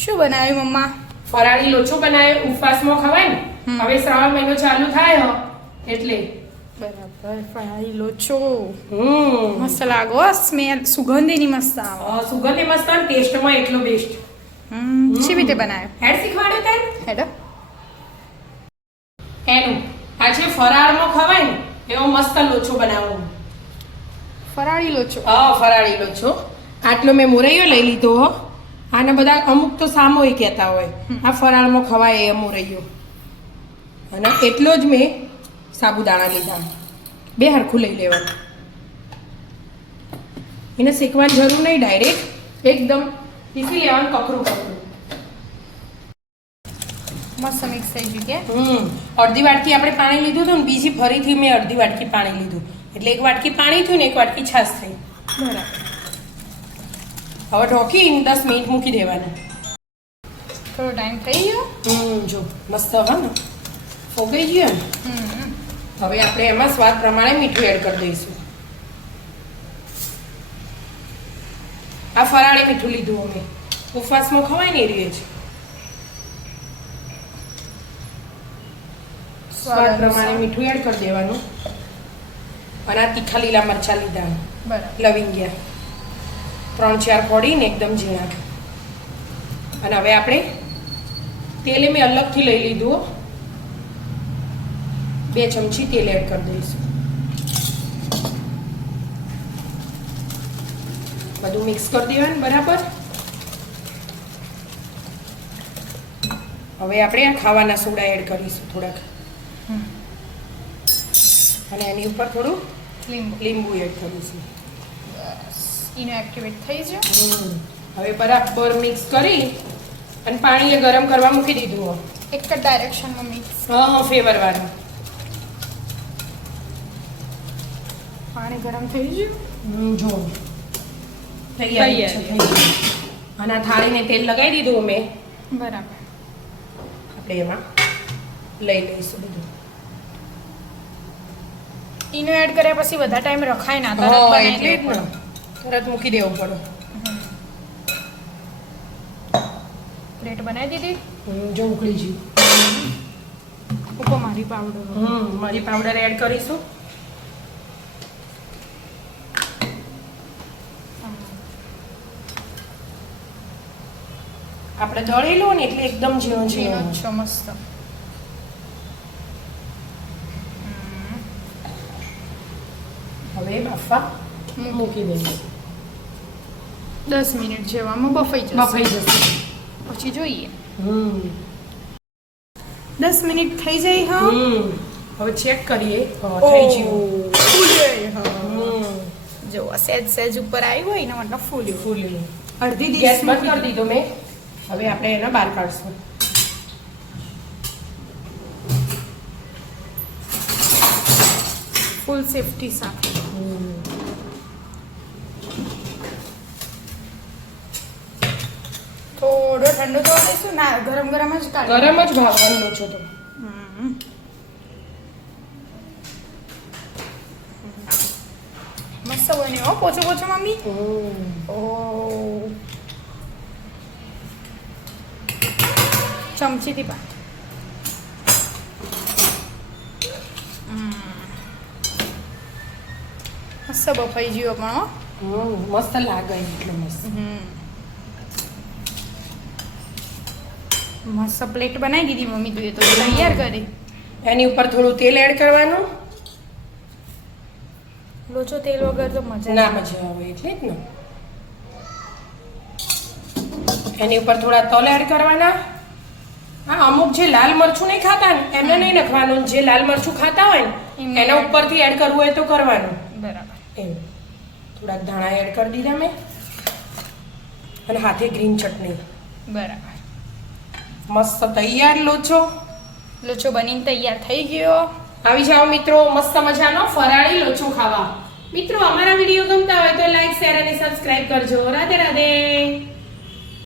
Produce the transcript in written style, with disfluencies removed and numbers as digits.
શું બનાવ્યું મમ્મા? ફરાળી લોચો બનાવ્યો, ઉપવાસમાં ખવાય ને. હવે શ્રાવણ મહિનો ચાલુ થાય હો એટલે બરાબર. ફરાળી લોચો મસ્ત લાગો, સ્મેલ સુગંધીની મસ્ત આવે. સુગંધ મસ્ત અને ટેસ્ટમાં એટલો બેસ્ટ. શી રીતે બનાવ્યો? હેડ શીખવાડ્યો તાર હેડો. એનું આજે ફરાળમાં ખવાય ને એવો મસ્ત લોચો બનાવો. ફરાળી લોચો. ફરાળી લોચો. આટલો મેં મોરૈયો લઈ લીધો હો. આને બધા અમુક તો સામોય કહેતા હોય, આ ફરાળમાં ખવાય એ મોરૈયો. અને એટલો જ મેં સાબુદાણા લીધા, બે હરખું લઈ લેવાનું. એને શેકવાની જરૂર નહીં, ડાયરેક્ટ એકદમ પીસી લેવાનું, કકરું કકરું. મસ્ત મિક્સ થઈ ગયું કે? અડધી વાટકી આપણે પાણી લીધું હતું ને, બીજી ફરીથી મેં અડધી વાટકી પાણી લીધું, એટલે એક વાટકી પાણી થયું ને એક વાટકી છાશ થઈ. બરાબર. હવે ઢોકીને 10 મિનિટ મૂકી દેવાનું. થોડો ટાઈમ થઈ ગયો. જો મસ્ત હા ને ફોગાઈ ગયો ને. હવે આપણે એમાં સ્વાદ પ્રમાણે મીઠું એડ કરી દઈશું. આ ફરાળી મીઠું લીધું અમે, ઉપવાસમાં ખવાય ને એ રીતે જ. સ્વાદ પ્રમાણે મીઠું એડ કરી દેવાનું. અને આ તીખા લીલા મરચાં લીધા, બરાબર. લવિંગિયા 3-4 ફોડીને એકદમ ઝીણા. અને હવે આપણે તેલ મેં અલગથી લઈ લીધું, 2 ચમચી તેલ એડ કરી દઈશું. બધું મિક્સ કરી દેવાનું બરાબર. હવે આપણે આ ખાવાના સોડા એડ કરીશું થોડાક, અને એની ઉપર થોડું લીંબુ એડ કરીશું. એનો એક્ટિવેટ થઈ ગયો. હવે બરાબર મિક્સ કરી અને પાણી ગરમ કરવા મૂકી દીધું. એક જ ડાયરેક્શનમાં મિક્સ. ફેવર વાળું પાણી ગરમ થઈ ગયું. જો તૈયાર છે. અને આ થાળીને તેલ લગાવી દીધું અમે. બરાબર. આપણે એમાં લઈ લઈશું બધું. ઈનો એડ કર્યા પછી વધારે ટાઈમ રખાય ના, તરત બનાવી દેવું પડે. તરત મૂકી દેવું પડે. પ્લેટ બનાવી દીધી. જો ઉકળી ગયું. ઉપર મારી પાવડર. મરી પાવડર એડ કરીશું. આપણે દળેલું ને એટલે એકદમ ઝીણો ઝીણો છો. મસ્ત. હવે બાફા મૂકી દઈશું. 10 મિનિટ જેવામાં બફાઈ જશે. પછી જોઈએ. 10 મિનિટ થઈ જાય. હા, હવે ચેક કરીએ. થઈ ગયું. જો સહેજ સહેજ ઉપર આવ્યું હોય ને મતલબ ફૂલ્યું. અડધી ગેસ બંધ કરી દીધો મેં. હવે આપણે એને બહાર કાઢશું. ફૂલ સેફટી સાથે. થોડો ઠંડો થવા દઈશું. ના, ગરમ ગરમ જ કાઢો. ગરમ જ ભાવવાનો છો તો. મસ્ત બન્યો. પોચો પોચો મમ્મી. ઓ ચમચીથી પા. મસ્ત બફાઈ ગયો પણ. મસ્ત લાગે એટલે મસ્ત. મસ્ત પ્લેટ બનાવી દીધી મમ્મી તું, એ તો તૈયાર કરી. એની ઉપર થોડું તેલ એડ કરવાનું. લોચો તેલ વગર તો મજા ના મજા આવે એટલે જ ને. એની ઉપર થોડા તલ એડ કરવાના. હા, અમુક જે લાલ મરચું નહીં ખાતા ને એમને નહીં નાખવાનું. જે લાલ મરચું ખાતા હોય ને એના ઉપરથી એડ કરવું હોય તો કરવાનું. બરાબર. એમ થોડાક ધાણા એડ કરી દીધા મેં. અને હાથે ગ્રીન ચટણી. બરાબર. મસ્ત તૈયાર લોચો. લોચો બનીને તૈયાર થઈ ગયો. આવી જાઓ મિત્રો, મસ્ત મજાનો ફરાળી લોચો ખાવા. મિત્રો અમારા વિડીયો ગમતા હોય તો લાઈક, શેર અને સબસ્ક્રાઇબ કરજો. રાધે રાધે.